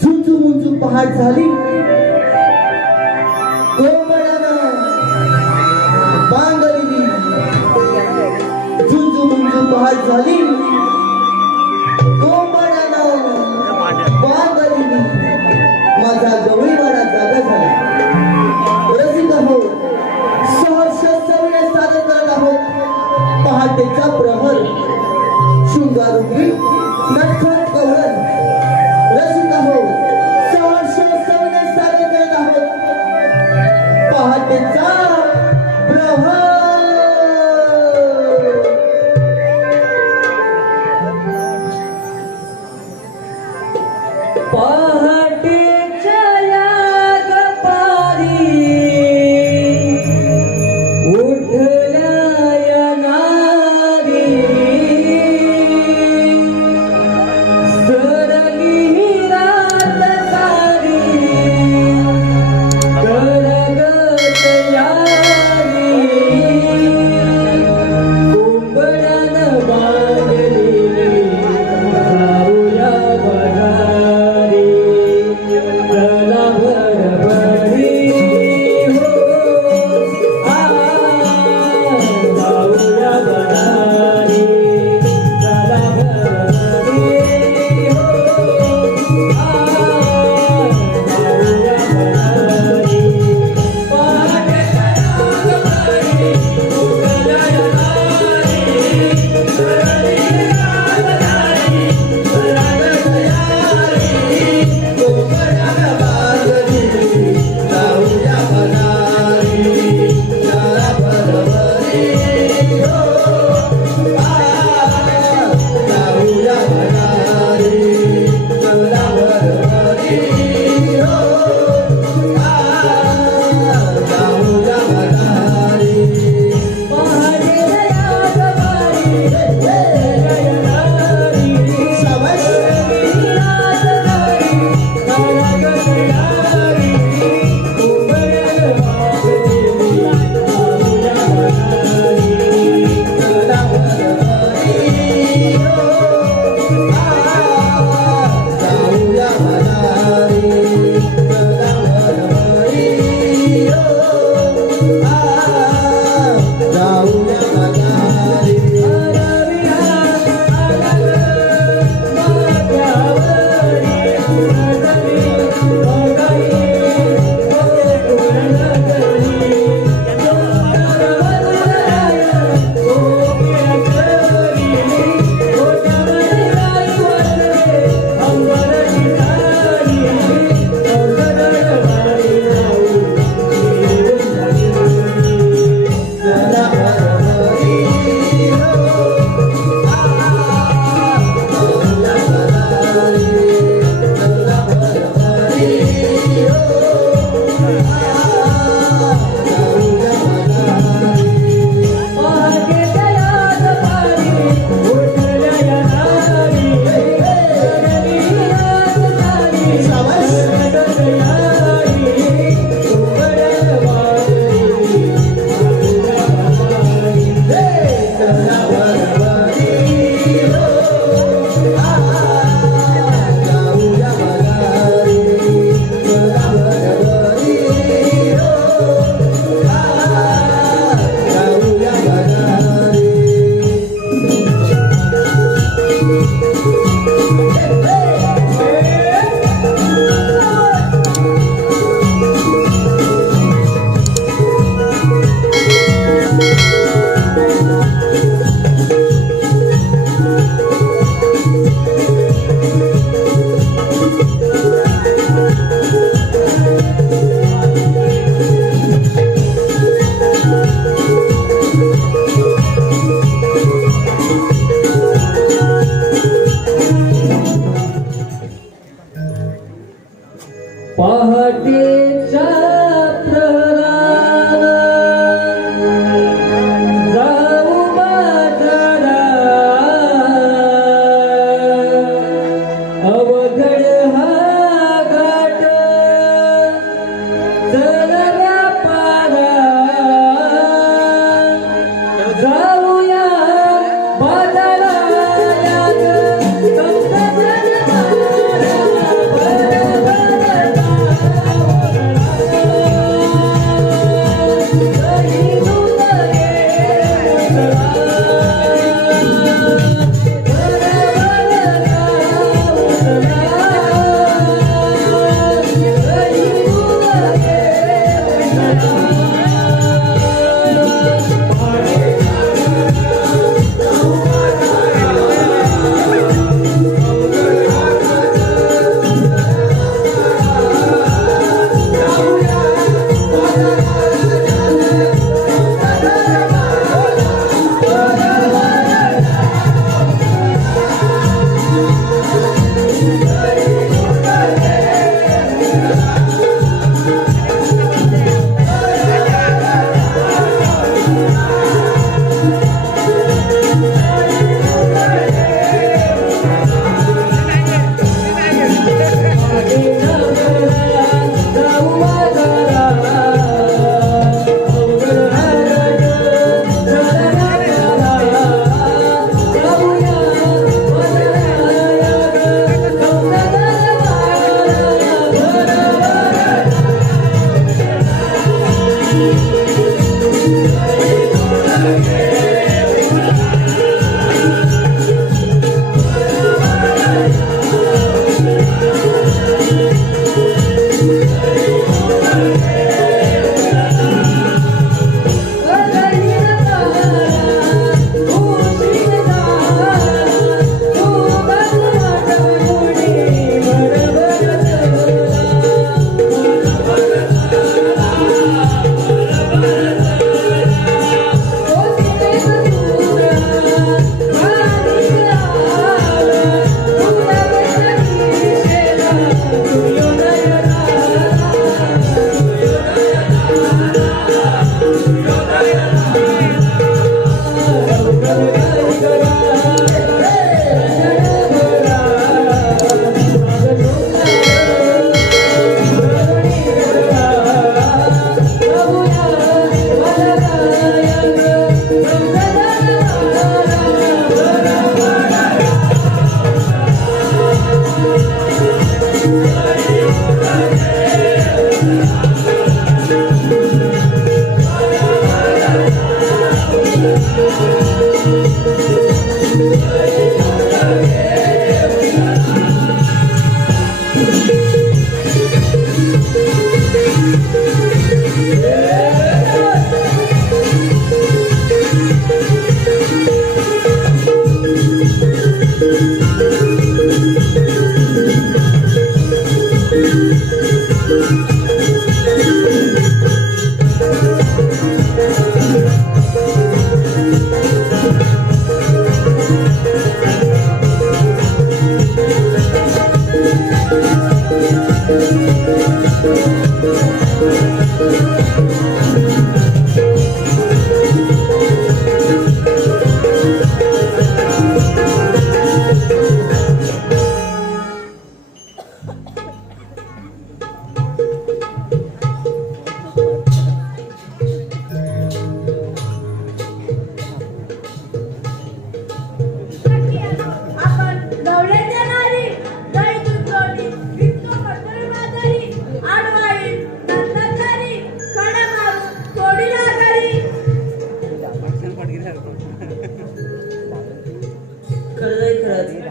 झुंजू मुंजू पहाट झाली कोंबड्यानं बांगरली झुंजू मुंजू पहाट झाली कोंबड्यानं बांगरली माझा गवळीवाडा जागा झाला रसिक हो सहर्ष सवय सादर करत आहोत पहाटेचा प्रहर शृंगारुंगी नटखट कवळण रसिक हो सहर्ष सवय सादर करत आहोत पहाटेचा प्रहर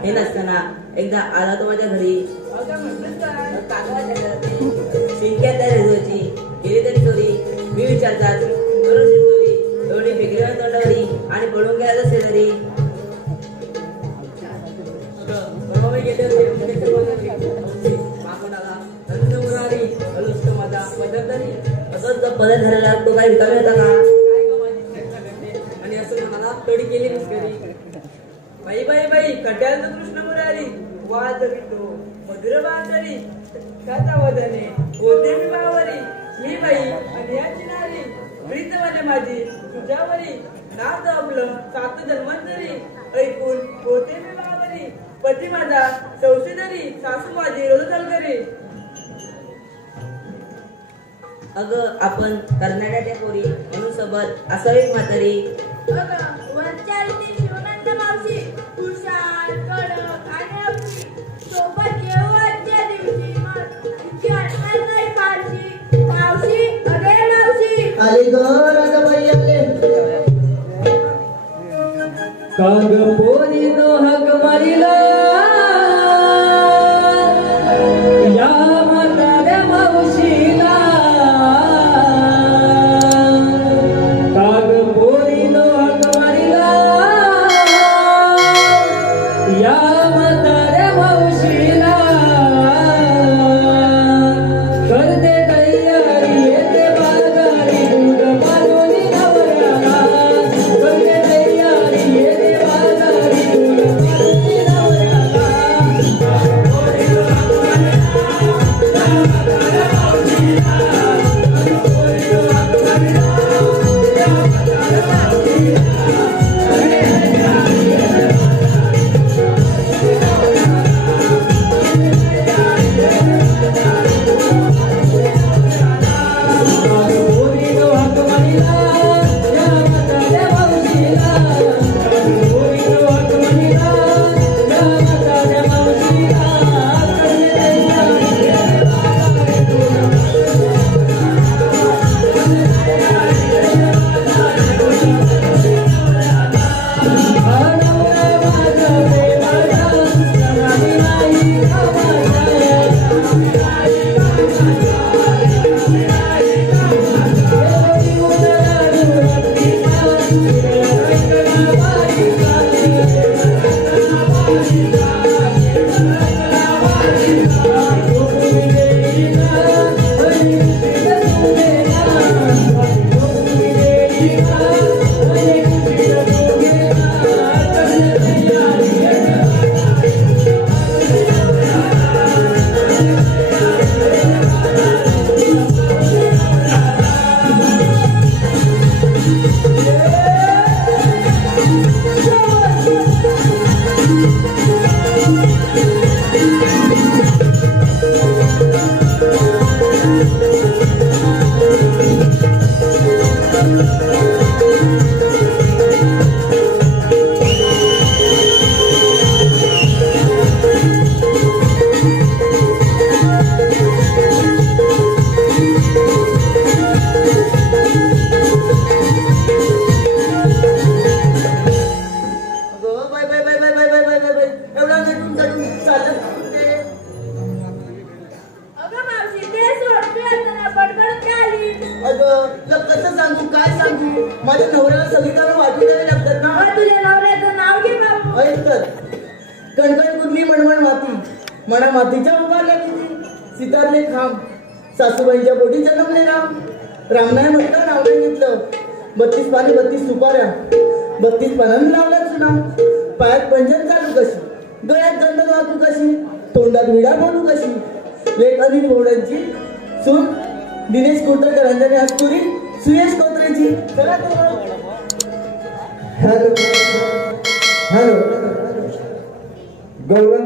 हे नसताना एकदा आला तो माझ्या घरी शिंक्यात त्या रेडिओची गेली तरी चोरी मी विचारतात करून चोरी एवढी फेकली तोंडावरी आणि पळून गेला तर शेजारी पदर धरायला तो काही रिकामी होता का आणि असं मला तोडी केली मुस्करी बाई बाई बाई कट्याल कृष्ण मुरारी वाजवी तो मधुर बांधरी त्याचा वदने होते मी बावरी मी बाई आणि याची नारी प्रीत वाले माझी तुझ्यावरी नाव आपलं सात जन्मंतरी ऐकून होते मी बावरी पती माझा चौशीधरी सासू माझी रोज करी अगं आपण कर्नाटकाच्या पोरी म्हणून सोबत असावी म्हातारी शिवनंद मावशी हुशार कडक आणि अवशी सोबत येऊच्या दिवशी इतकी आठवण नाही फारशी मावशी अगे मावशी आले ग राजाबाई आले काग पोरी नो हक मारिला या म्हाताऱ्या मावशीला ऐकत कणकण कुर्ली मणमण माती मणा मातीच्या उभारल्या किती सितारले खांब सासूबाईंच्या पोटी जन्मले राम राम नाही म्हटलं नाव नाही घेतलं 32 पाने 32 सुपाऱ्या 32 पानांनी लावला चुना पायात पंजन चालू कशी गळ्यात गंध वाहतू कशी तोंडात विडा बोलू कशी लेख अनिल बोर्डांची सून दिनेश कोटरकरांच्या नागपुरी सुयश कोत्रेची चला हॅलो हॅलो गौरम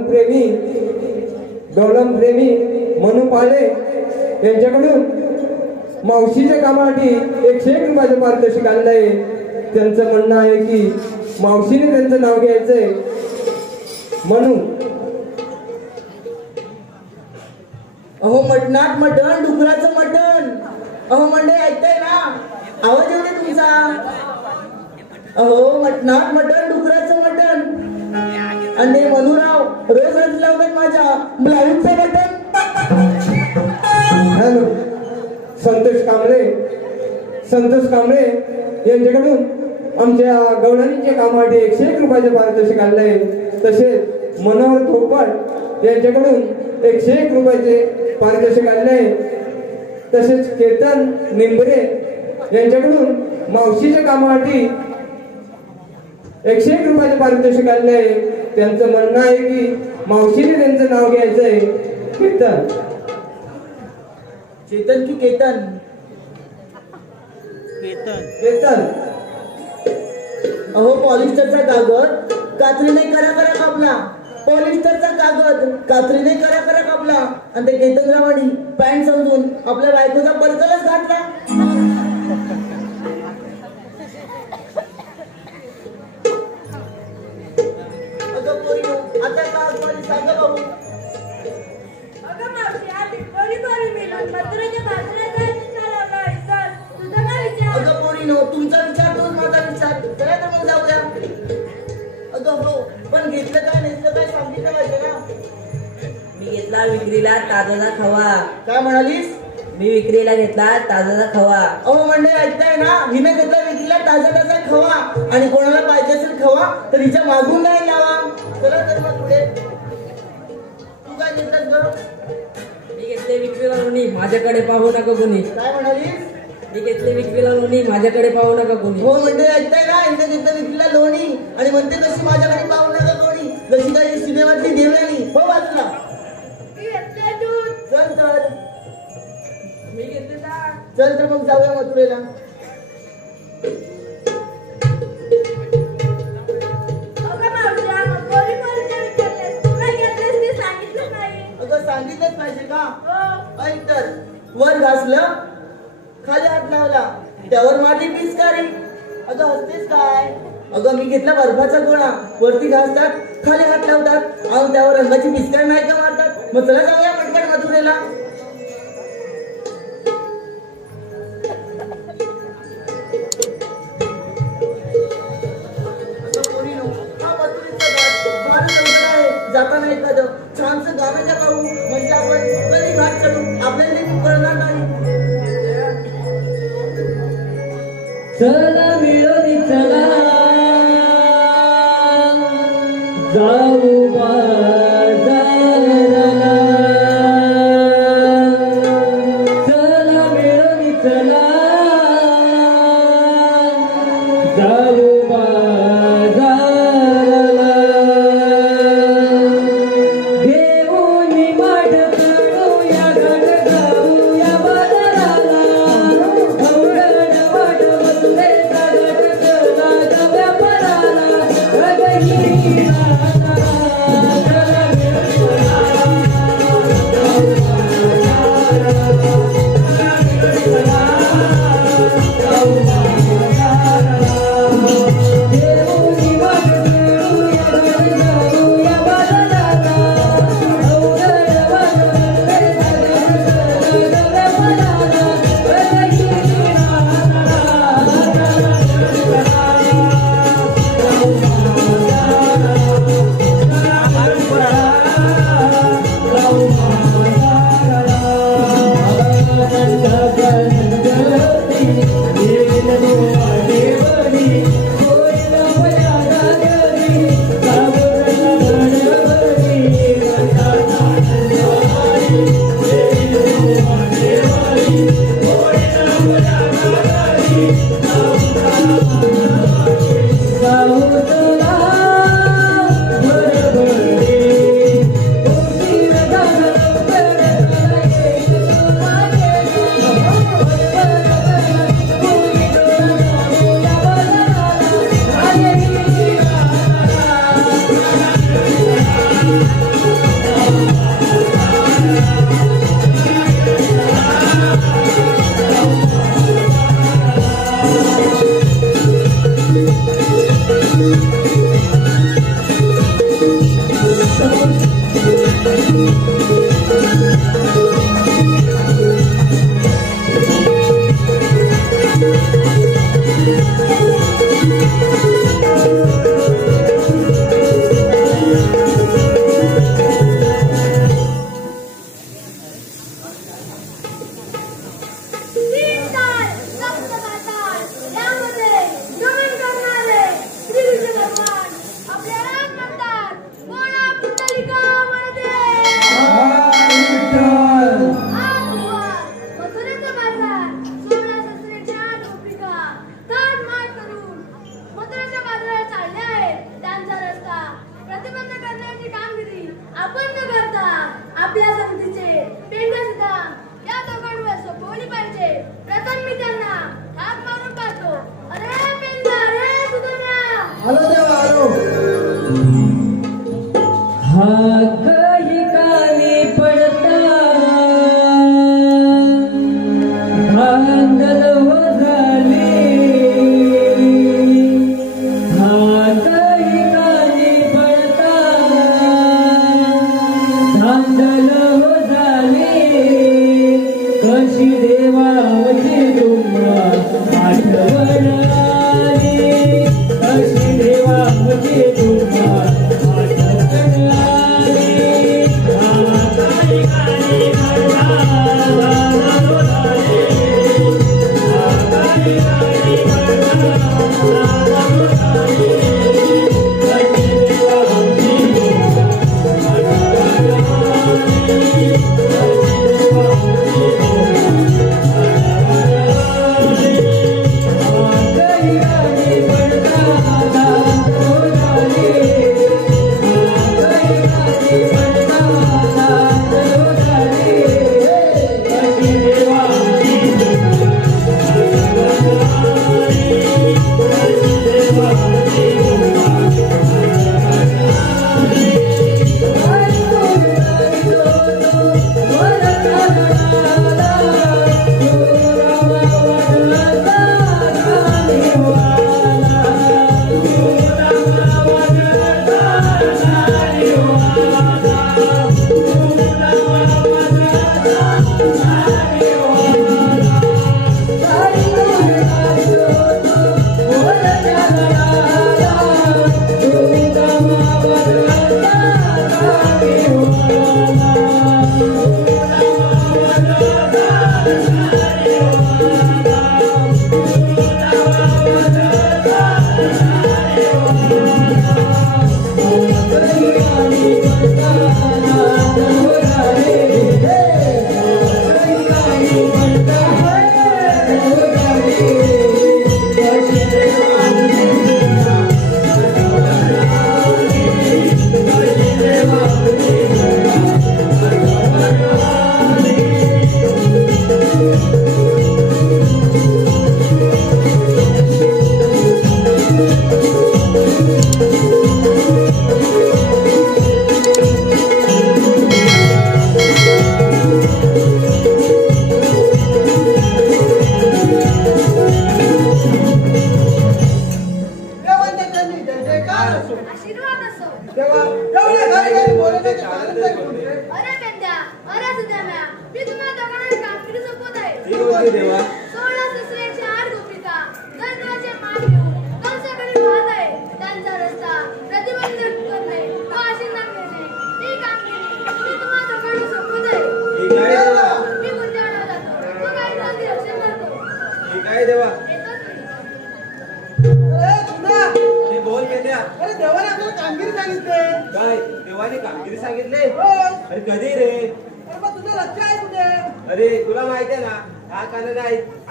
प्रेमी मनू पाले यांच्याकडून मावशीच्या कामासाठी 101 रुपयाचं पारितोषिक आणलंय. त्यांचं म्हणणं आहे की मावशीने त्यांचं नाव घ्यायचंय म्हणू. अहो मटणात मटण डुकराचं मटण. अहो मंडळी ऐकताय ना आवाज येऊ दे तुमचा. अहो मटणात मटण डुकराचं मटण आणि ते मनुराव रोज हज लावतात माझ्या ब्लाऊजचं बटन. हॅलो संतोष कांबळे यांच्याकडून आमच्या गवळणींच्या कामासाठी 101 रुपयाचे पारितोषिक आणलंय. तसेच मनोहर थोपाट यांच्याकडून 101 रुपयाचे पारितोषिक आणलंय. तसेच केतन निंबरे यांच्याकडून मावशीच्या कामासाठी 101 रुपयाचे पारितोषिक आणलंय. त्यांचं म्हणणं आहे की मावशीने त्यांचं नाव घ्यायचंय केतन. चेतन की केतन? केतन. अहो पॉलिस्टरचा कागद कात्रीने करा कापला. पॉलिस्टरचा कागद कात्रीने करा कापला आणि ते केतनरावांनी पॅन्ट समजून आपल्या बायकोचा परकलच घातला. अगं पोरीनो, आता का सांगा भाऊ. अगं मावशी आज कोणी मिळून मथुरेच्या बाजारात ठरवलं इथं तुझा काय विचार? अगं पोरीनो, तुमचा विचार तोच माझा विचार. चला तर मग जाऊया. अगं हो, पण घेतलं काय नेसलं काय सांगितलं पाहिजे ना. मी घेतला विक्रीला ताजाचा खवा. काय म्हणालीस? मी विक्रीला घेतला ताजाचा खवा. अहो मंडळी ऐकताय ना, हिने घेतला विक्रीला ताजा खवा आणि कोणाला पाहिजे असेल खवा तर हिच्या मागून नाही लावा. चला तर मग पुढे. तू काय घेतलास ग? मी घेतले विक्रीला लोणी, माझ्याकडे पाहू नका कोणी. काय म्हणालीस? मी घेतले विक्रीला लोणी, माझ्याकडे पाहू नका कोणी. हो मंडळी ऐकताय ना, हिने घेतलं विक्रीला लोणी आणि म्हणते कशी माझ्याकडे पाहू नका कोणी. जशी काही सिनेमातली देवयानी. हो बाजूला. मी घेतले दूध. चल तर. मी घेतले डाळ. चल तर मग जाऊया मथुरेला. अगं मावशी मग कोणी विचारलेस तू काय घेतलेस ते सांगितलं नाही. अगं सांगितलंच पाहिजे का? हो ऐक तर. वर घासलं खाली हात लावला त्यावर माझी पिचकारी. अगं हसतेस काय? अगं मी घेतला बर्फाचा गोळा. वरती घासतात खाली हात लावतात आणि त्यावर रंगाची पिचकारी नाही का मारतात. मग चला जाऊया पटकन मथुरेला. जाताना एखादं छानसं गाणं द्या पाहू म्हणजे आपण कधी घाट चढू आपल्याला कळणार नाही. चला मिळून चला जाऊ बाजाराला. चला मिळून चला जाऊ बाजाराला. घेऊन माठ काढूया घाट जाऊया बाजाराला. अवघड वाट मथुरेचा घाट चला जाऊया पराला. अगं ही राधा चला आपण न करता आपल्या संगतीचे पेंडे सुद्धा या दोघांवर सोपवली पाहिजे. प्रथम मी त्यांना हाक मारून पाहतो. अरे पेंडा, अरे सुधारा. आलो देवा आलो. काही कानी पडता धांदल हो झाली. काही कानी पडता धांदल हो झाली. कशी देवाची तुम्हा आठवण आली. कशी देवाची तुम्हा आशीर्वाद असो. देवा एवढ्या घाई बोलायचं कारण काय बोलते? अरे पेंड्या, अरे सुधारा. मी तुम्हाला दोघांना कामगिरी सोपवत आहे. ठीक होती देवा. 16 सुसऱ्याची 8 गोपिका दररोजचे मान घेऊन कंसाकडे वाहत आहे. त्यांचा रस्ता प्रतिबंधित करणे व आशीर्वाद घेणे ही कामगिरी मी तुम्हाला दोघांना सोपवत आहे. ठीक आहे देवा. मी गुंजाळला जातो. तू काही जल्दी रक्षण करतो. ठीक आहे देवा. येतोच मी. अरे सुना, हे बोल केल्या. अरे देवाने आपल्याला कामगिरी सांगितले. काय देवाने कामगिरी सांगितले? हो. अरे कधी रे? अरे मग तुझं लक्ष आहे कुठे? अरे तुला माहिती आहे ना, हा कानाने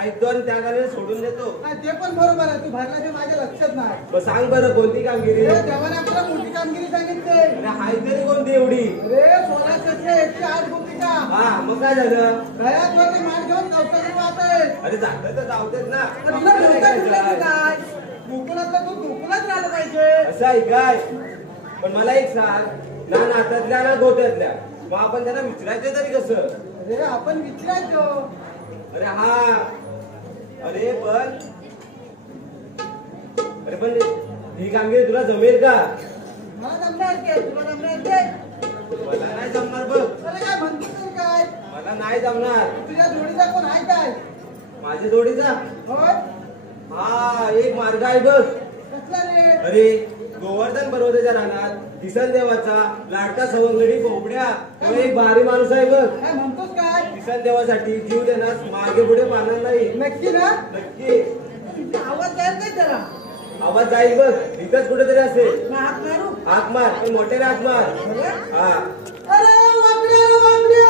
ऐकतो आणि त्या कानाने सोडून देतो. हा, ते पण बरोबर आहे. तू भरला ते माझ्या लक्षात नाही. मग सांग बरं कोणती कामगिरी? अरे देवाने आपल्याला मोठी कामगिरी सांगितली. अरे हाय तरी कोणती एवढी? अरे 16 सुसऱ्या 108 गोपिका हा मग काय झालं? गळ्यात वरती मान घेऊन कंसाकडे वाहत आहेत. अरे जातं तर जाऊतेच ना. तर तुला नव्हतं बोलायचं काय? गोकुळातला तू गोकुळात राहिला पाहिजे. असं आहे काय? पण मला एक सांग, ना नात्यातल्या ना गोत्यातल्या, मग आपण त्यांना विचारायचं तरी कसं? अरे आपण विचारायचो. अरे हा, अरे पण ही कामगिरी तुला जमेल का? मला जमणार की तुला जमणार ते? मला नाही जमणार बघ. अरे काय म्हणतो तू काय? मला नाही जमणार. तुझ्या जोडीचा कोण आहे काय? माझ्या जोडीचा होय. हा एक मार्ग आहे बघ. कसला रे? अरे गोवर्धन पर्वताच्या रानात किसन देवाचा लाडका सवंगडी बोबड्या तो एक भारी माणूस आहे बघ. काय म्हणतोस काय? किसन देवासाठी जीव देण्यास मागे पुढे पाहणार नाही. नक्की ना? नक्की. तुझा आवाज जाईल काय त्याला? आवाज जाईल बघ. इथंच कुठेतरी असेल. मी हात मारू? हाक मार, पण मोठ्याने हाक मार. अरे हा. वागड्या वागड्या.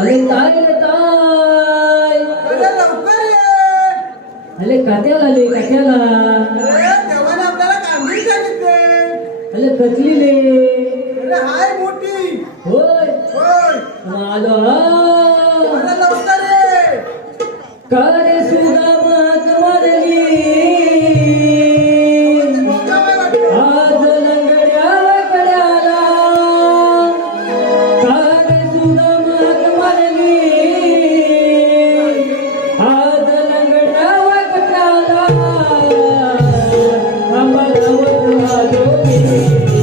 अरे काय रे काय? अरे लवकर ये. अरे काट्याला आले काट्याला. अरे देवाने आपल्याला कामगिरी सांगितली. अरे कचली ले. अरे हाय मोठी होय होय आलो अरे लवकर रे करे सुदामाक मारली आज लंगड्याला कड्याला करे सुदामाक मारली आज लंगड्याला कड्याला आम्हाला आलो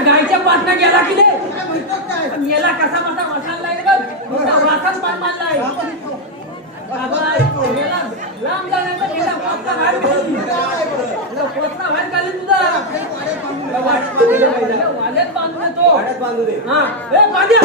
गायच्या पाटणा गेला की मेला कसा बसा वासाला वासन पान मारलाय लांब जाण्याचा गेला पोचला बाहेर पोचला बाहेर काढली तुझा वाल्यात बांधून येतो हा बांध्या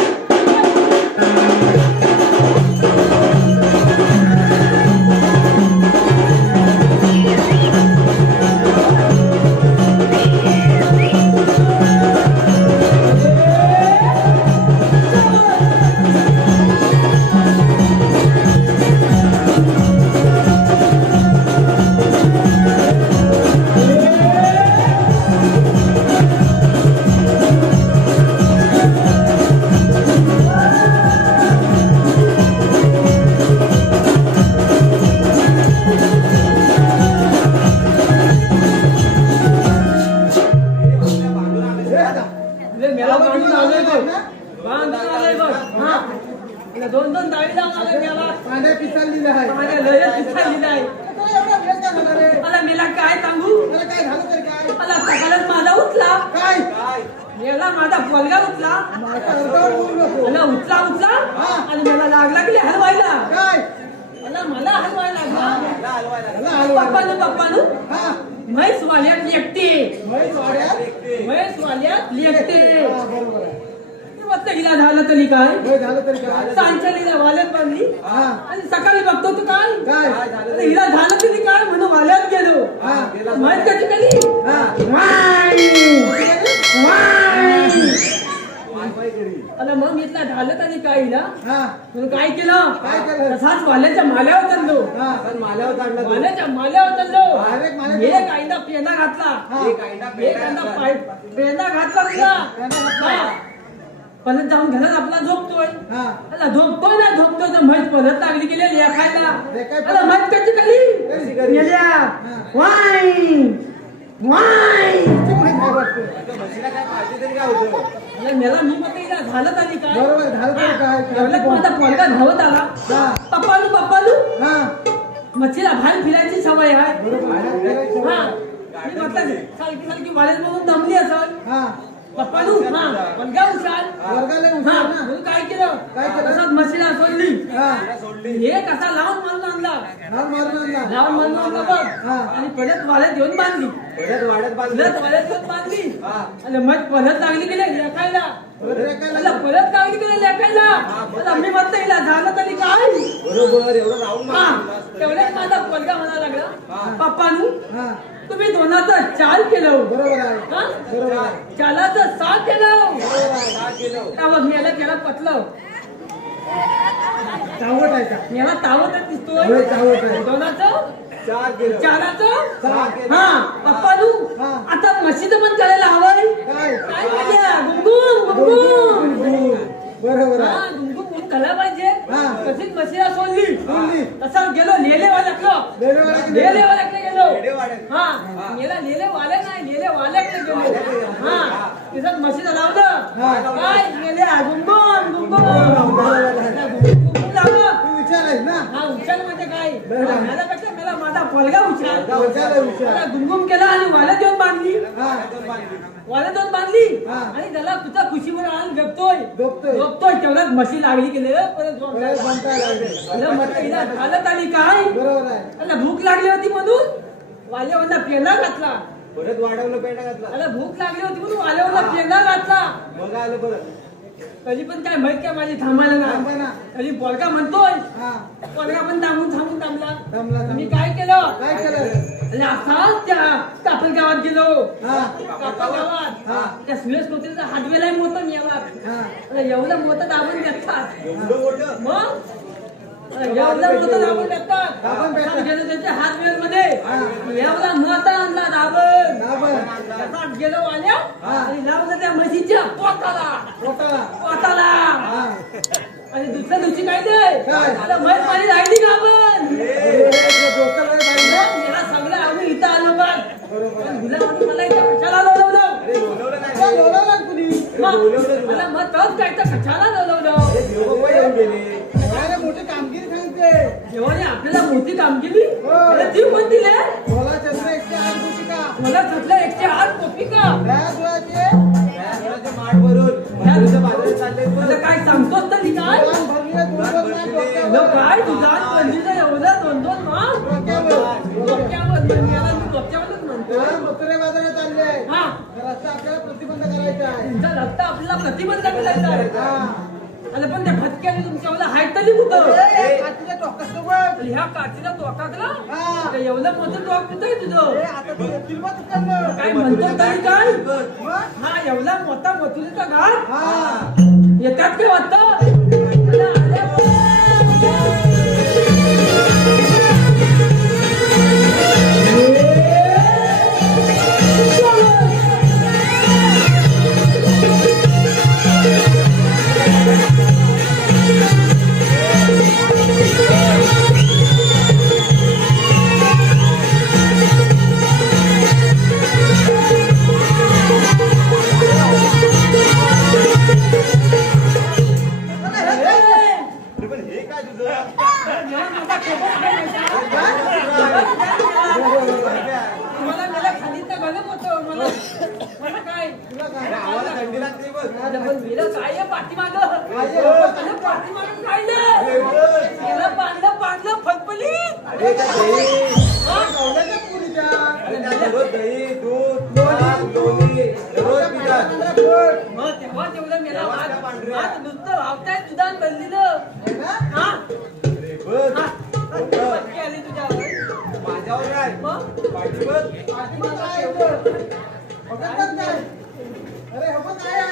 दोन दोन दावी जाऊन आले मेला पाण्या पिसाळलेला आहे पाण्या लय पिसाळलेला आहे मला मेला काय सांगू मला काय झालं तर काय मला सकाळच माझा उठला काय मेला माझा पोलगा उठला मला उठला आणि मला लागला की हलवायला काय मला हलवायला लागला पप्पानु म्हैस वाल्यात लेकते म्हैस वाल्यात लेकते हिला झालं तरी काय सांच्यालीला वाल्यात बांधली आणि सकाळी बघतो तू काय हिला झालं तरी काय म्हणून वाल्यात गेलो माहित कशी केली मग इथला झालं तरी काय हिला म्हणून काय केलं तसाच वाल्याच्या माल्यावर चढलो वाल्याच्या माल्यावर चढलो एक आईना पेना घातला पेना घातला तुला परत जाऊन घरात आपला झोपतोय झोपतोय तर म्हैस परत लागली गेली खायला म्हैस कशी खाली गेल्या मेला मी मग झालं तरी काय माझा पोरगा धावत आला पप्पालू मच्छीला बाहेर फिरायची सवय आहे मी म्हटलं सारखी वाल्यात बघून दमली असेल पप्पानू मुलगा हुशार वर्गाला हुशार ना. म्हणून काय केलं काय केलं? तसाच म्हशीला सोडली हा. हे कसा लावून मारून आणला नाव मारून आणला. लावून मारून आणला बघ हा. आणि परत वाड्यात घेऊन बांधली परत वाड्यात बांधलं. परत वाड्यात घेऊन बांधली हा. आणि मग परत लागली गेले लेखायला परत रेखायला. मला परत लागली गेले लेखायला तर आम्ही म्हणतो हिला झालं तरी काय बरोबर एवढं राहून हा मारलं. तेवढ्यात माझा पोरगा म्हणायला लागला पप्पानू हा. तुम्ही दोनाचं 4 केलं बरोबर आहे. हा? बरोबर आहे. 4चं 7 केलं का केलं? त्यावर मेला त्याला पटलं चावट आहे का? मेला तावतच होय, दिसतोय चावट आहे. दोनाचं 4 केलं. 4चं सहा. हा पप्पानू हा. आता म्हशीचं पण करायला हवंय काय? काय पाहिजे गुंगुम गुंगुम बरोबर हा आहे. गुंगुम म्हणून करायला पाहिजे हा. तशीच म्हशीला सोडली सोडली. तसा गेलो लेलेवाल्याकडं लेलेवाल्याकडे गेलो. लेलेवाल्याकडे गेलो लेलेवाल्याकडे. हा मेला लेलेवाल्या नाही लेलेवाल्याकडे गेलो हा तिथं म्हशीला लावलं हा. काय गेले गुंगुम गुंगुम बरोबर आहे. गुंगुम लावलं तू विचार आहेस ना. हा उचल म्हणजे काय बरोबर. माझ्यापेक्षा मला माझा पोरगा उचल वर्गाला हुशार. मला गुंगुम केला आणि वाला देऊन बांधली हा. वाला देऊन बांधली हा. आणि त्याला तुझा खुशीवर आणून झोपतोय झोपतोय. झोपतोय तेवढ्यात म्हशी लागली गेले परत झोप परत बनताय लागले. अरे म्हटलं हिला झालं आणि काय बरोबर आहे. त्याला भूक लागली होती म्हणून वाल्यावरला पेंडा घातला परत वाढवलं पेंडा घातला. त्याला भूक लागली होती म्हणून वाल्यावरला पेंडा घातला मग आलं परत. कधी पण काय माहित काय माझी थांबायला थांबा ना ना. कधी पोरगा म्हणतोय हा. पोरगा पण थांबून थांबून थांबला थांबला, थांबला. मी काय केलं काय केलं? आणि असाच त्या कापल गावात गेलो हा. कापल गावात हा. त्या सुरेश कोत्रीचा हातवेला मोठं मिळाला हा. एवढं मोठं दाबून घेतात एवढं मोठं. मग एवढं मोठं दाबून घेतात दाबून भेटतात. गेलो त्यांच्या हातवेल मध्ये हा. एवढा मोठा आणला दाबण दाबण. तसाच गेलो आल्या हा. आणि लावलं त्या म्हशीच्या पोटाला पोटाला. पोटाला हा. आणि दुसऱ्या दिवशी काय ते काय? आता म्हैस माझी राहिली का आपण अरे, तुला डोकं लय बाई. मला सगळं आम्ही इथं आलो बघ बरोबर आहे. तुला म्हणून मला इथं कशाला लोलवलं अरे बोलवलं तुला नाही. बोलवलं कुणी? मग मला मग तोच काय तर कशाला लोलवलं देव पण येऊन गेले. अरे, मोठी कामगिरी सांगते. जेव्हा आपल्याला मोठी कामगिरी हो. त्याला जीव पण दिले मला चंद्र 108 गोपिका. मला सुटलं 108 कोपिका व्यासुळाचे व्यासुळाचे माठ भरून मंदिराच्या बाजूला चालले मला काय सांगतोस तरी काय दुकान भरले, दोन-दोन माठ डोक्यावर. लो काय तुझा पंधीचं एवढं 2-2 मास डोक्यावर. डोक्यावर याला मी डोक्यावरच म्हणतो हा, मथुरे बाजारात चालले आहे. हा तर रस्ता आपल्याला प्रतिबंध करायचा आहे. तुमचा रस्ता आपल्याला प्रतिबंध करायचा आहे हा. आणि पण त्या फटक्याने तुमच्याला हाय तरी कुठं ए, काठीच्या टोकासोबत. आणि ह्या काठीला टोकाकला हा. तर एवढं मोठं टोक कुठं आहे ए, तुझं आता तू येतील मग तिकडनं. काय म्हणतो तरी काय मग? हा एवढा मोठा मथुरीचा घाट हा. येतात ते वाटतं अरे पण हे काय तुझं? मला मला खाली तर गरम होतं मला मला काय तुला काय? अरे आम्हाला थंडी लागते बघ. अरे पण गेलं काय आहे पाठीमागं आहे? अरे पाठीमागं काढलं गेलं बांधलं फलफलीत अरे त्या दही. गवळ्याच्या पुरीच्या. अरे त्या दररोज दही, दूध, ताक, लोणी दररोज पितात. पांढरा पोट. मग तेव्हा तेवढं मेला तेव्हा त्या पांढऱ्या. आज नुसतं वावताय दुधान बनलेलं आहे ना? हा अरे बघ. हा. मोठं. पटकी आली तुझ्यावर माझ्यावर नाही. मग पाठी बघ. पाठीमागं आहे एवढं. बघत नाही. अरे, हो बघ काय आहे?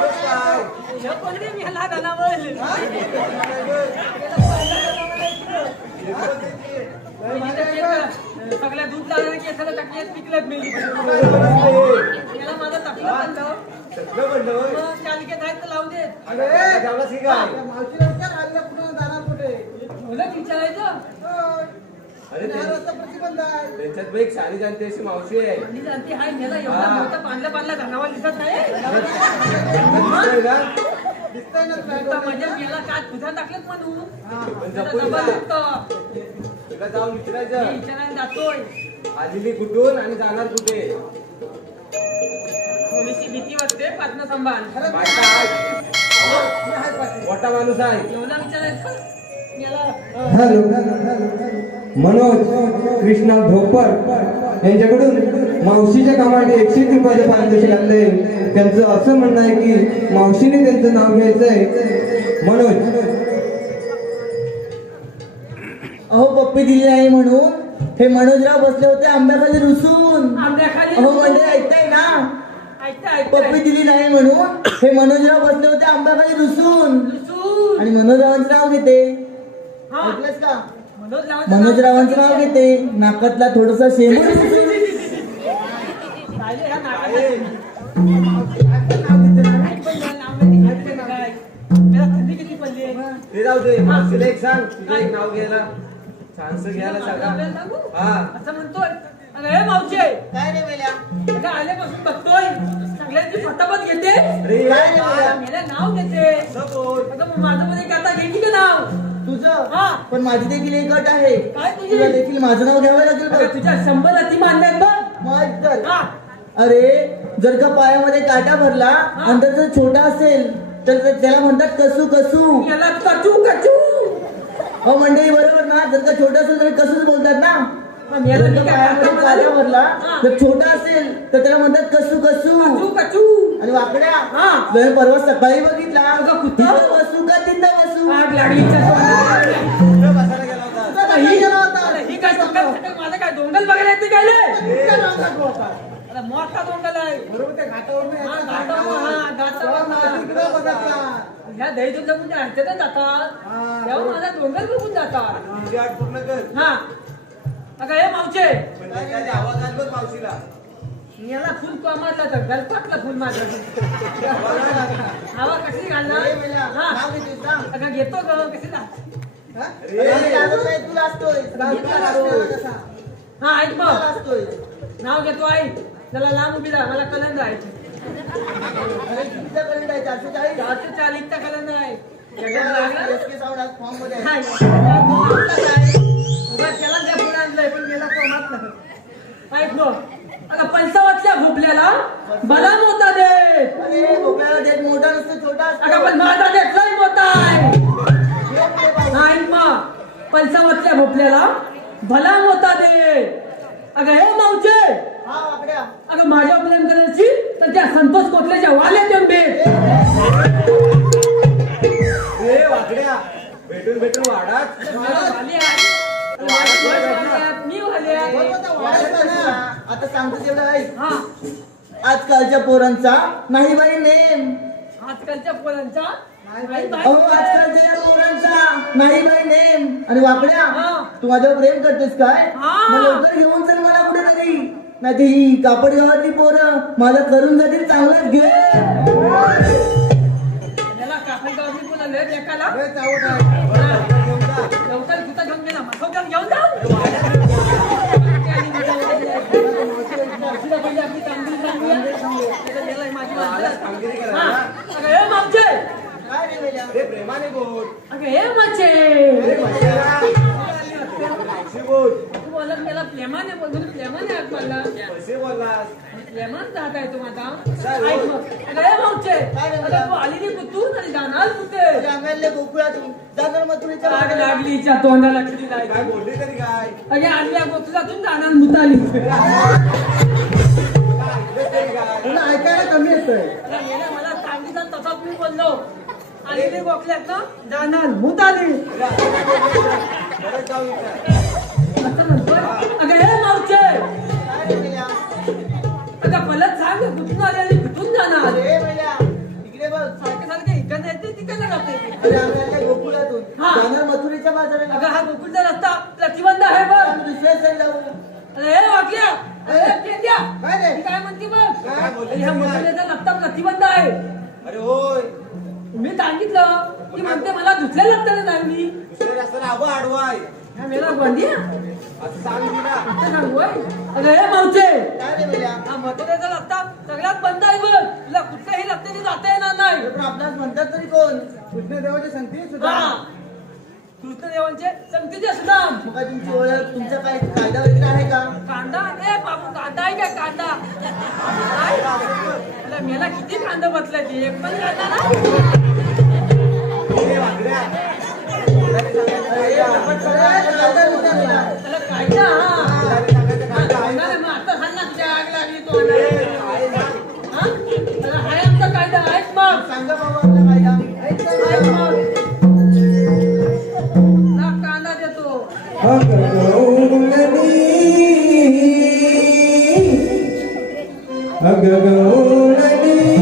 बघ काय. तुझ्या कोणते मेला धनावर हे बघ. सगळ्या दूध लागलं की एखादं टाकल्यात पिकलत मी काय बघते? त्याला माझं टाकलं म्हणलं सगळं म्हणलं होय. मग कालिकेत आहेत तर लावू देत अरे, जेवलास की काय? त्या मावशीला विचार, आईला कुठं जाणार कुठे? मुलं विचारायचं होय. अरे हा ते- रस्ता प्रतिबंध आहे. त्यांच्यात बघ एक सारी जाणते अशी मावशी आहे. आणि जाणती हाय मेला एवढा हा. मोठा बांधला धनावर दिसत नाही दिसतोय ना? दिसतंय ना तुला आता माझ्या मेला काय तुझ्या टाकलेत म्हणून हा. पण त्याला जपून डबल जा. दुखतं. तुला जाऊन मी विचारायचं विचारायला जातोय आलेली कुठून आणि जाणार कुठे. थोडीशी भीती वाटते पाटणं सांभाळ बायका आहे. मोठा माणूस आहे. एवढा विचारायचं हॅलो मनोज कृष्णा धोपर यांच्याकडून मावशीच्या कामासाठी 101 रुपयाचं पारितोषिक आणलंय. त्यांचं असं म्हणणं आहे की मावशीने त्यांचं नाव घ्यायचंय. मनोज अहो पप्पी दिली नाही म्हणून हे मनोजराव बसले होते आंब्याखाली रुसून. आंब्याखाली अहो म्हणजे ऐकताय ना, ऐकता पप्पी दिली नाही म्हणून हे मनोजराव बसले होते आंब्याखाली रुसून. आणि मनोजरावांचं नाव घेते. ऐकलंस का? मनोजरावांचं नाव घेते. नाकातला थोडासा शेंबूड ते जाऊ दे. मावशीला एक सांग, तुझं एक नाव घ्यायला छानसं घ्यायला सांगा. हा असं म्हणतोय. अरे मावशे काय रे मेल्या? आता आल्यापासून बघतोय सगळ्यांची फटाफट घेते. अरे काय रे मेल्या? मला नाव घेते. असं बोल. आता मग माझं मध्ये आता घेतली का नाव तुझं हा. पण माझी देखील एक अट आहे. काय तुझी? तुला देखील माझं नाव घ्यावं लागेल अरे बघ. तुझ्या 100 अति मानल्यात बघ. मग ऐक तर. हा. अरे जर का पायामध्ये काटा भरला आणि तर जर छोटा असेल तर त्याला म्हणतात कसू कसू. याला कचू कचू. हो मंडळी बरोबर ना. जर का छोटा असेल तर कसूच बोलतात ना. मग याला जर का मी काय पायामध्ये काटा काटा भरला हा. तर छोटा असेल तर त्याला म्हणतात कसू कसू. कचू कचू. आणि वाकड्या हा. जर परवा सकाळी बघितला अगं कुठं? तिथं बसू का तिथं बसू. आग लागली तोंडाला. कुठं बसायला गेला होता? तुझा काही गेला होता. अरे ही काय डोंगल फटक माझं काय डोंगल बघायला येते काय रे? कुठं नाव टाकलं होता? अरे मोठा डोंगल आहे. बरोबर त्या घाटावर नाही हा, यायचं. घाटावर, हा, घाटावर. तेव्हा तिकडं बघायचा. ह्या दहीदूध जमून हर्षदच जातात हा. तेव्हा माझा डोंगर बघून जातात. तुझी आठ पूर्ण कर. हा अगं हे मावचे पण त्याच्या आवाज आला बघ मावशीला. याला फुल मारला तर गलपाटला फुल मारला हवा कशी घालणार ए, मेल्या, हा. नाव घेतोस ना? अगं घेतो ग कशी ला हा? अरे. अरे, लागत नाही, तू लाजतोय. घेतला लाजतोय तो. कसा? हा ऐक तू मग लाजतोय. नाव घेतो आई त्याला लांब उभी राहा मला कलंद आहे अरे, कितीचा करंट आहे? 440? 440चा कलंद आहे SK साऊंड आज फॉर्म मध्ये आहे. त्याला त्या पुढे आणलंय पण गेला कोमात नाही ऐक मग अगं पंचावतल्या भोपल्याला बलाम होता दे अरे, भोपळ्याला देत मोठा नसतो, छोटा असतो. अगं पण माझा देतलाही मोठा आहे हे पुढे पाहू. नाही मग पंचावतल्या भोपल्याला भला मोठा दे अगं हे मावचे हा, वाकड्या. अगं माझ्या प्रेम करायची तर त्या संतोष कोटल्याच्या वाल्यात येऊन भेट ए वाकड्या, भेटून भेटून वाडात. मला वाली आहे. मी वाली आहे. बरोबर, तर वाढायचं ना. आता सांगतो तेवढं आहे. हा आजकालच्या पोरांचा नाही बाई नेम. आजकालच्या पोरांचा नाही बाई. अहो, आजकालच्या या पोरांचा नाही बाई नेम. आणि वाकड्या, हा. तू माझ्यावर प्रेम करतेस काय? हा. मग लवकर घेऊन चल मला कुठे तरी. नाही ती कापड गावातली पोरं माझं करून जातील चांगलंच घे. याला कापड गावची बोला लय लेकाला लय चावट आहे. लवकर कुठं घेऊन गेला मसोक्यात घेऊन जा मावशीला पहिले आपली कामगिरी सांगूया. त्याला गेलाय माझी माणसं. कामगिरी हा. करायला. अगं हे मावचे काय रे बेल्या? अरे प्रेमाने बोल. अगं हे मावचे अरे मावशी बोल. तू बोलत मला प्रेमाने बोलून प्रेमाने हात मारला कसे बोललास? प्रेमान जात आहे तू माझा चालेल. ऐक मग. अगं हे मावचे अगं तू आली नाही कुठून आणि जाणार कुठे अंगातले गोकुळातून जाणार मग तुला आग लागली हिच्या तोंडाला किती काय लागली बोलली तरी काय? अगे आणल्या गोकुळातून जाणार मुताली ऐकलं तरी काय? तुला ऐकायला कमी येतोय. गेल्या मला सांगितलं तसाच मी बोललो आलेली गोखल्यात ना जाणार मुताली परत जाऊ इथं. असं म्हणतोय अगं हे मावचे काय रे बेल्या? अगं मला सांग कुठून आले आणि कुठून जाणार अरे बेल्या, इकडे बघ. सारखं सारखं इकडनं येते तिकडनं जाते अरे अंगातल्या गोकुळातून हा. जाणार मथुरेच्या बाजाराला. अगं हा गोकुळचा रस्ता प्रतिबंध आहे बघ आम्ही दुसऱ्या साईड जाऊ. अरे हे वाकल्या अरे पेंद्या काय रे? ही काय म्हणते बघ काय बोलली अरे ह्या तरी काय? मथुरेचा रस्ता प्रतिबंध आहे अरे होय, मी सांगितलं की म्हणते मला दुसऱ्या रस्त्याने जावी दुसऱ्या रस्त्याला आबा आडवा आहे ह्या मेला गोंदिया असं सांगितली ना. असं सांगू होय? अरे हे मावचे काय रे बेल्या? हा मथुरेचा रस्ता सगळ्यात बंद आहे बघ तुला कुठल्याही रस्त्याने जाता येणार नाही पण आपल्याला म्हणतात तरी कोण? कृष्णदेवाची संगती सुद्धा. हा कृष्णदेवांचे संगतीचे सुदाम. मग काय तुमची ओळख, तुमचा काय कायदा वगैरे आहे का? कांदा ए बाबू, कांदा आहे काय? कांदा काय? मेला किती कांदा बसलाय ते, एक पण कांदा ना. अरे, आपण सगळ्या कायदा विचारला. त्याला कायदा आता सांग ना, तुझ्या आग लागली तो हा? त्याला आहे आमचा कायदा आहेच मग. सांगा बाबा आपला कायदा. आहेच मग. ना कांदा देतो. हो राहिली.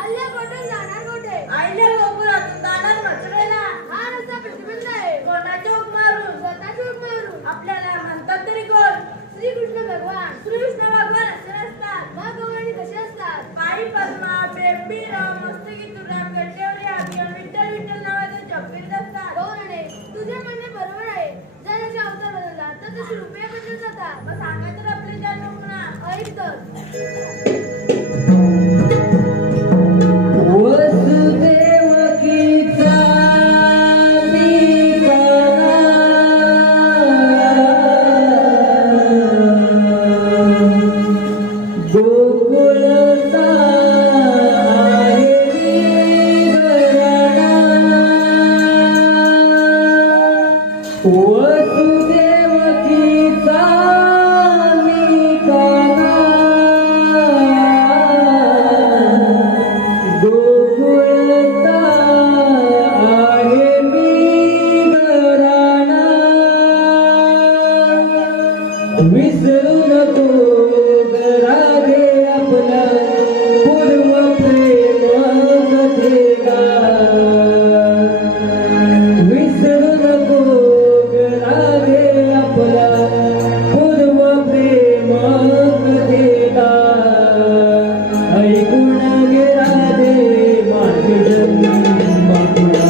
अल्ल्या रुपये बदलत जातात. मग सांगा तर आपले चार नमुना. ऐक तर. वसुदेवकीचा गोकुळचा वसुदेवकीचा निकाला गोकुळचा आहे मी घराणा विसरू नको घरादे आपला पूर्व प्रेम कथेला विसरू नको घरादे आपला पूर्व प्रेम कथेला ऐकून गेला दे माझी जन्मकुळा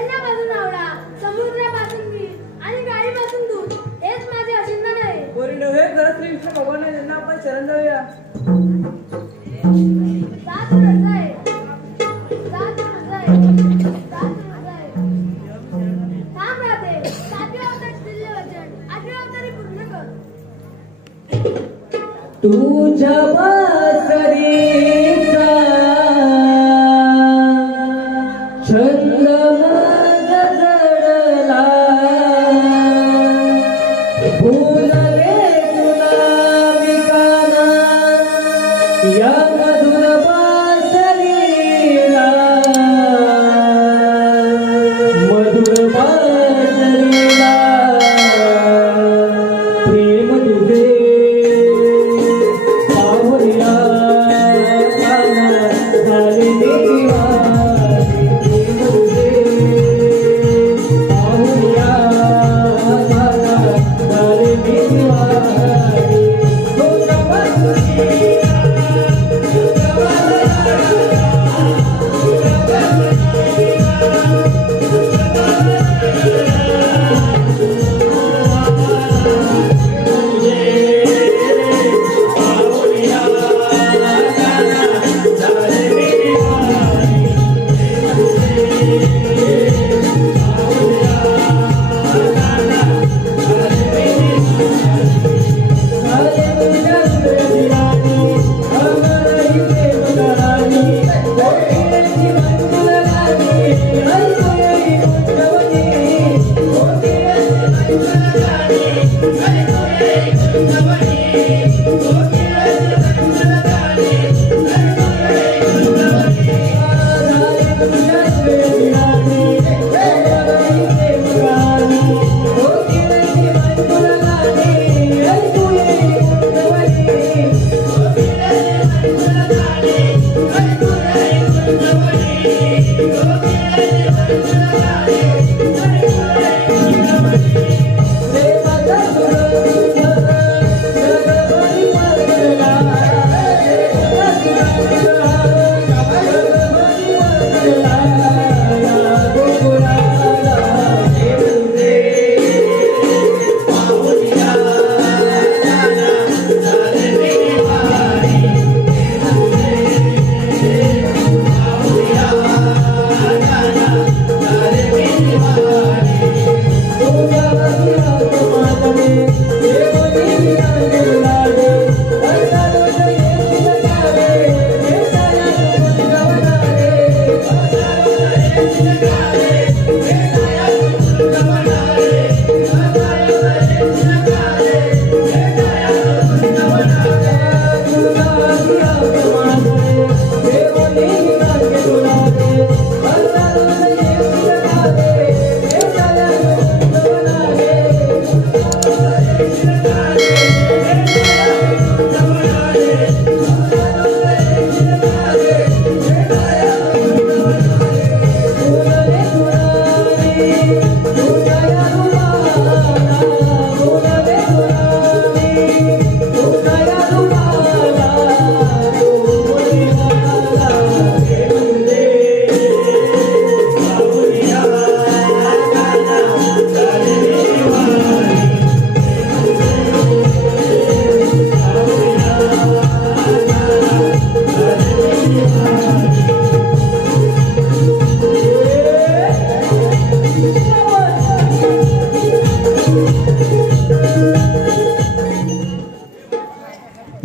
सैन्यापासून आवडा, समुद्रापासून मीठ आणि गाडीपासून दूध हेच माझे अशिंदन आहे. पोरी नव्हे खरं श्री विष्णू भगवान आहे, त्यांना आपण शरण जाऊया. जात हृदय, जात हृदय, जात हृदय. थांब राधे, 7व्या अवतारात दिलेले वचन 8व्या अवतारी पूर्ण कर. तुझ्या बासरीचा छंद माझा जडला, फुलले तुला मी काना या मधुर बासरीला, मधुर बासरीला प्रेम तुझे पाहुया काना झाले देवारी, प्रेम तुझे पाहुया काना झाले देवारी. तुझ्या बासरीला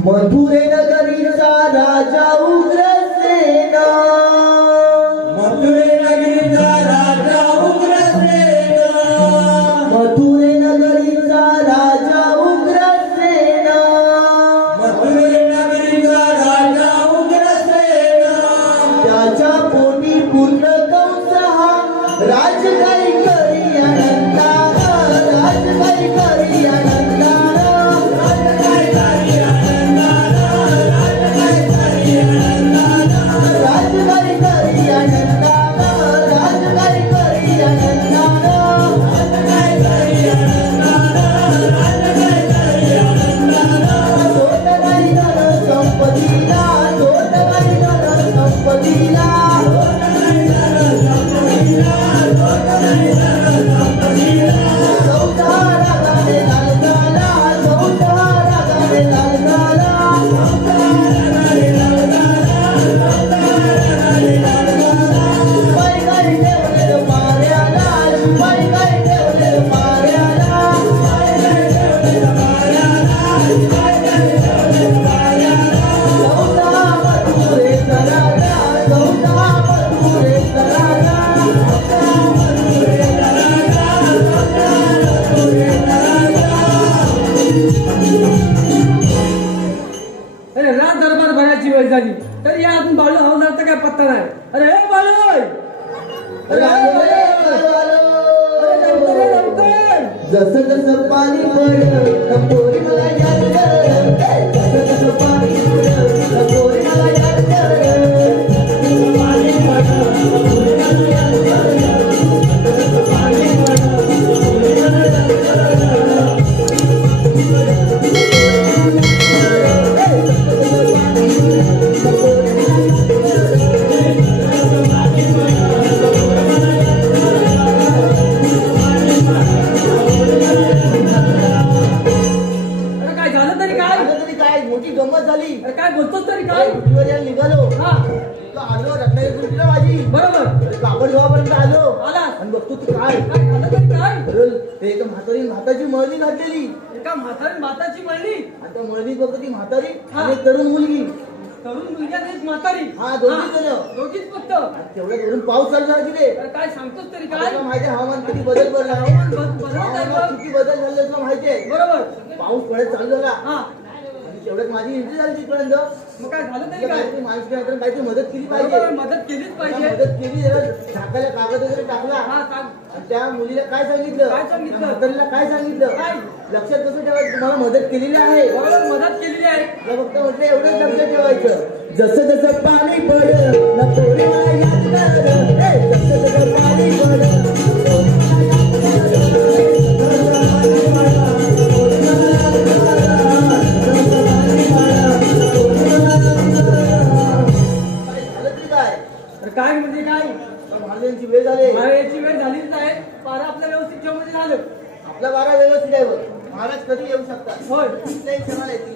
मथुरे नगरीचा राजा उग्रसेना, मथुरे नगरीचा राजा उग्रसेना, मथुरे नगरीचा राजा उग्रसेना, मथुरे नगरीचा राजा उग्रसेना, त्याच्या पोटी पुत्र कंस हा राजगाई करी आनंदाना, राजगाई करी आनंदाना, राजगाई करी आनंदाना, राजगाई करी आनंदाना, राजगाई करी आनंदाना, राजगाई करी आनंदाना, राजगाई करी आनंदाना, राजगाई करी आनंदाना. तोटगाई धन संपत्तीला, तोटगाई धन संपत्तीला, तोटगाई धन संपत्तीला, जसं जसं पाणी पडलं पोरी मला याद कर, जसं जसं पाणी पडलं पोरी मला याद कर, पाणी पडलं पोरी मला याद कर, पाणी पडलं पोरी मला याद कर. मोठी गंमत झाली. काय बोलतोस तरी काय निघालो आलो रत्नागिरी माझी बरोबर कापड गावापर्यंत आलो आला आणि बघतो तू काय झालं तरी काय ते एका म्हातारी म्हाताची मळणी घातलेली, एका म्हातारी माताची मळणी आता मळणी बघतो ती म्हातारी आणि एक तरुण मुलगी, तरुण मुलगी आणि एक म्हातारी हा दोघी जण दोघीच फक्त. तेवढ्या धरून पाऊस चालू झाला तिथे. काय सांगतोस तरी काय माहिती हवामान किती बदल पडला, हवामान किती बदल झाले तुला माहिती आहे बरोबर. पाऊस पडत चालू झाला हा तेवढ्यात माझी एंट्री झाली तिथपर्यंत. मग काय झालं तरी काय माणसं काहीतरी मदत केली पाहिजे, मदत केलीच पाहिजे. मदत केली जरा झाकायला कागद वगैरे टाकला आणि त्या मुलीला काय सांगितलं म्हातारीला काय सांगितलं लक्षात कसं ठेवायचं तुम्हाला मदत केलेली आहे, मदत केलेली आहे. फक्त म्हटलं एवढंच लक्षात ठेवायचं जसं जसं पाणी पडलं ना पोरी मला याद कर, जसं जसं पाणी पडलं काय म्हणजे काय महाराजांची वेळ झाली, याची वेळ झालीच आहे. पारा आपल्या व्यवस्थित ठेवमध्ये झालं. आपला बारा व्यवस्थित आहे महाराज कधी येऊ शकतात. होय कुठल्याही क्षणाला येतील.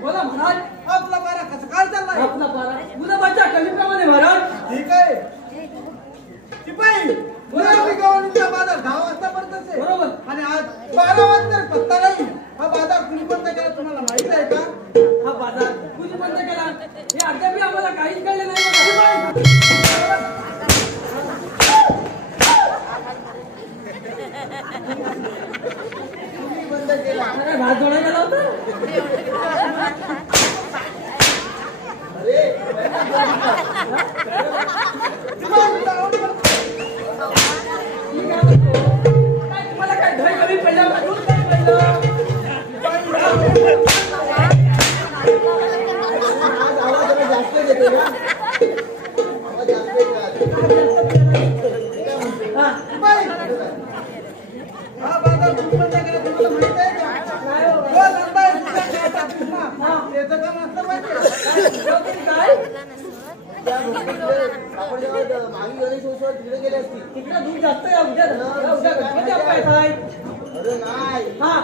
बोला महाराज आपला बारा कसं काय चाललाय? आपला पारा गुलाबाच्या कलीप्रमाणे महाराज. ठीक आहे शिपाई गुलाबी गव्हाणीचा बाजार 10 वाजतापर्यंत आहे बरोबर. आणि आज 12 वाजता पत्ता नाही. हा बाजार कुणी बंद केला तुम्हाला माहित आहे का? हा बाजार कुणी बंद केला हे अद्याप आम्हाला काहीच कळले नाही. बंद केला भात जोडा गेला होता. तुम्हाला काय धड कमी पडला आवाज जरा जास्त येतो ना, आवाज जास्त हा बाजार कुणी बंद केला तुम्हाला माहित आहे का? हो, लंबा आहे तुमच्या गावाचा कृष्णा. त्याचं काम असलं पाहिजे. काय मागे गणेश उत्सवात तिकडे गेले असतील. तिकडे दूध जास्त आहे. उद्या गणपती बाप्पा येत आहे. अरे नाही हा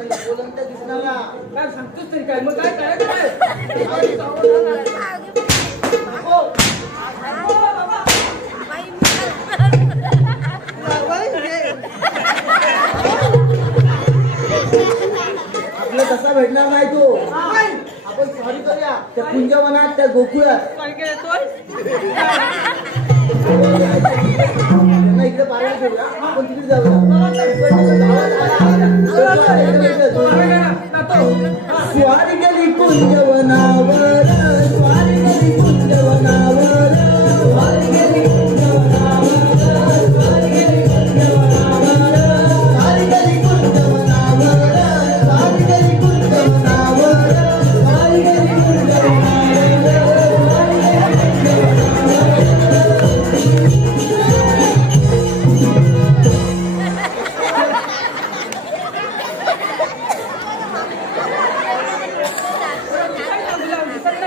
बोलंत दिसणारा काय सांगतोस तरी काय मग काय करायचं काय आपलं तसा भेटणार नाही तो. आपण सॉरी करूया त्या कुंजवनात त्या गोकुळात त्यांना इकडे पाहायला ठेवूया. आपण तिकडे जाऊया. स्वारी गेली कुंजवनावर, स्वारी गेली कुंजवनावर, स्वारी गेली कुंजवनावर, स्वारी गेली कुंजवनावर, स्वारी गेली कुंजवनावर, स्वारी गेली कुंजवनावर, स्वारी गेली काय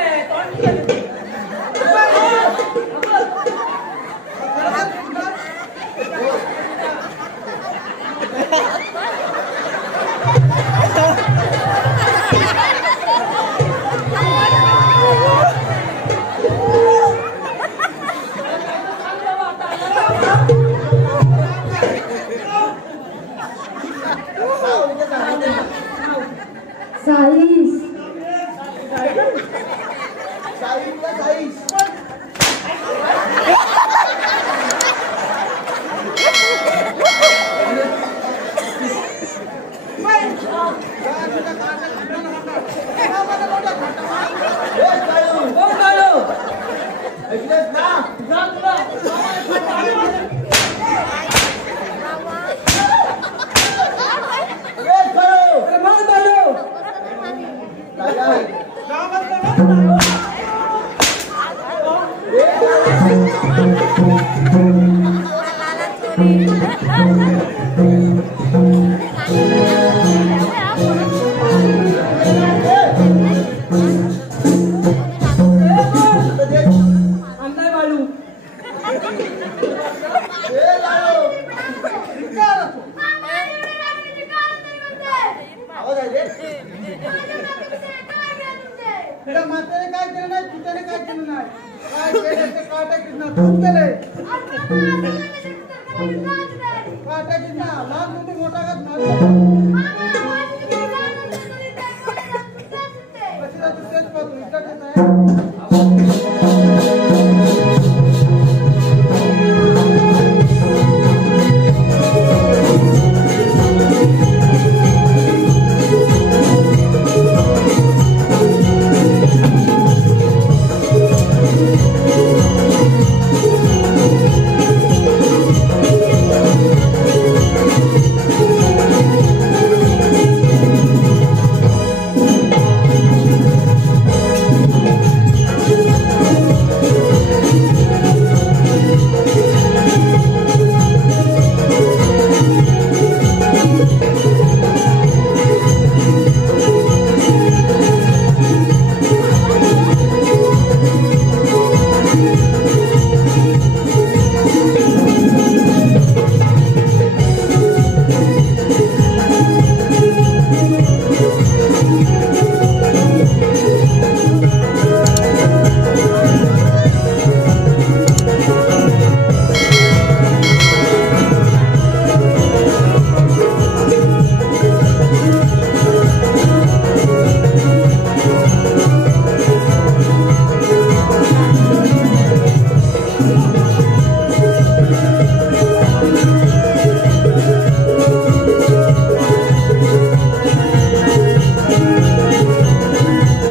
साईस साईस का साईस ऐकलंस ना म्हातारे काय केलं नाही तुझ्याने काय केलं नाही काय केलं ते काटा कितना खूप केले काटा कितना लहान मोठी मोठा घात मारतो